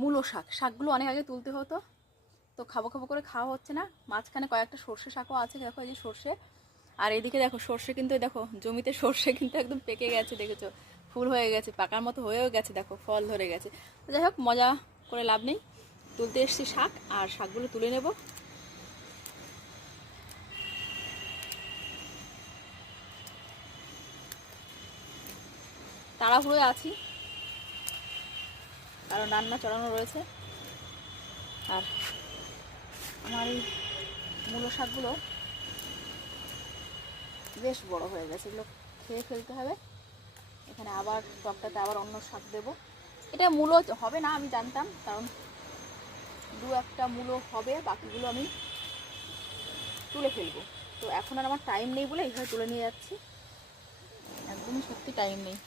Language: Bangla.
মূলো শাকগুলো অনেক আগে তুলতে হতো, তো খাবো খাবো করে খাওয়া হচ্ছে না। মাঝখানে কয়েকটা সর্ষে শাকও আছে, দেখো এই যে সর্ষে। আর এইদিকে দেখো সর্ষে কিন্তু, দেখো জমিতে সর্ষে কিন্তু একদম পেকে গেছে, দেখেছো ফুল হয়ে গেছে, পাকার মতো হয়েও গেছে, দেখো ফল ধরে গেছে। তো যাই হোক, মজা করে লাভ নেই, তুলতে এসেছি শাক, আর শাকগুলো তুলে নেব। তাড়াহুড়োয় আছি, কারণ রান্না চড়ানো রয়েছে। আর আমার এই মূলো শাকগুলো বেশ বড় হয়ে গেছে, এগুলো খেয়ে ফেলতে হবে। এখানে আবার টকটাতে আবার অন্য শাক দেবো। এটা মূলো হবে না আমি জানতাম, কারণ দু একটা মূলো হবে, বাকিগুলো আমি তুলে ফেলবো। তো এখন আর আমার টাইম নেই বলে এইভাবে তুলে নিয়ে যাচ্ছি, একদমই সত্যি টাইম নেই।